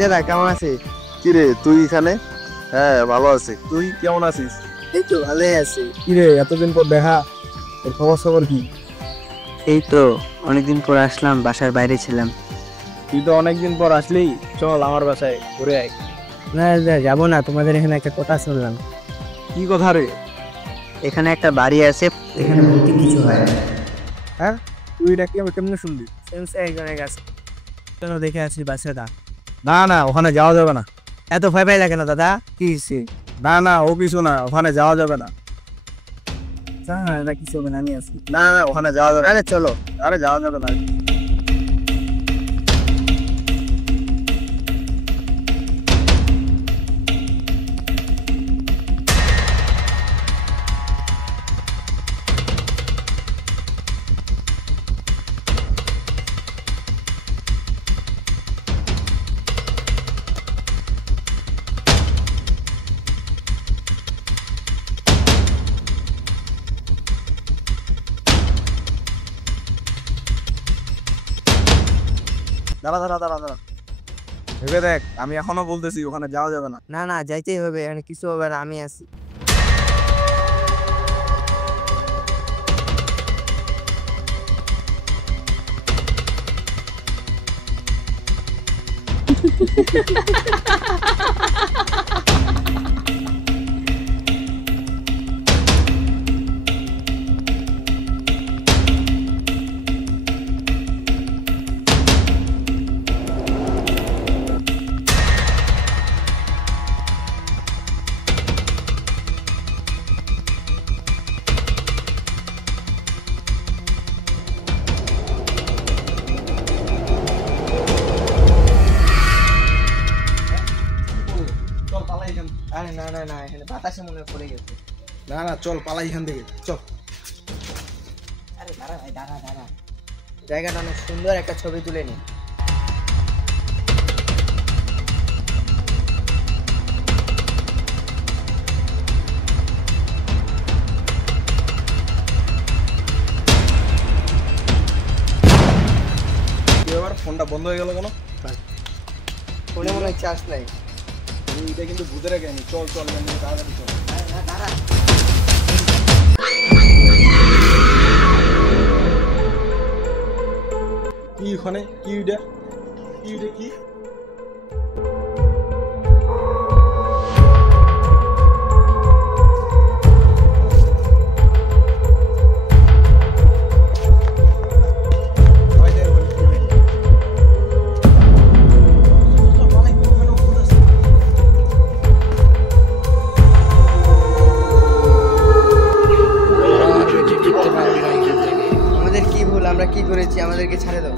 দাদা কেমন আছিস? কিরে তুই এখানে? হ্যাঁ ভালো আছি, তুই কেমন আছিস? এই তো ভালোই আছি। কিরে এতদিন পর দেখা, তোর খবর কি? এই তো অনেকদিন পর আসলাম, বাসার বাইরে ছিলাম। তুই তো অনেকদিন পর আসলি, চল আমার বাসায় ঘুরে আয়। না যাবো না, তোমাদের এখানে একটা কথা শুনলাম। কি কথা রে? এখানে একটা বাড়ি আছে, এখানে ভূতি কিছু হয়। হ্যাঁ, তুই এটা কেমনে শুনলি? শুনছে একজনের কাছে, চলো দেখে আসি বাসাটা। না না, ওখানে যাওয়া যাবে না। এত ভয় পাই লাগে না দাদা, কি হয়েছে? না না, ও কিছু না, ওখানে যাওয়া যাবে না। না কিছু হবে না, আমি আছি। না না, ওখানে যাওয়া যাবে না। আরে চলো। আরে যাওয়া যাবে না। দাঁড়া দাঁড়া দাঁড়া দাঁড়া, ভেবে দেখ, আমি এখনো বলতেছি ওখানে যাওয়া যাবে না। না না যাইতেই হবে, এখানে কিছু হবে না, আমি আছি। চল পালাই এখান থেকে। আরে না না না, এখানে বাতাসে মনে হয় পড়ে গেছে। না না, চল পালাই এখান থেকে, চল। আরে দাঁড়া ভাই, দাঁড়া দাঁড়া, জায়গাটা অনেক সুন্দর, একটা ছবি তুলে নি। কি ব্যাপার, ফোনটা বন্ধ হয়ে গেল কেন? ফোনে মনে হয় চার্জ নাই। এটা কিন্তু বুঝে রেখে নি। চল চল এখান থেকে তাড়াতাড়ি চল। আরে না দাঁড়া। কি ওখানে, কি এটা, কি এটা, কি? আমাদের কি ভুল, আমরা কি করেছি, আমাদেরকে ছাড়ে দাও।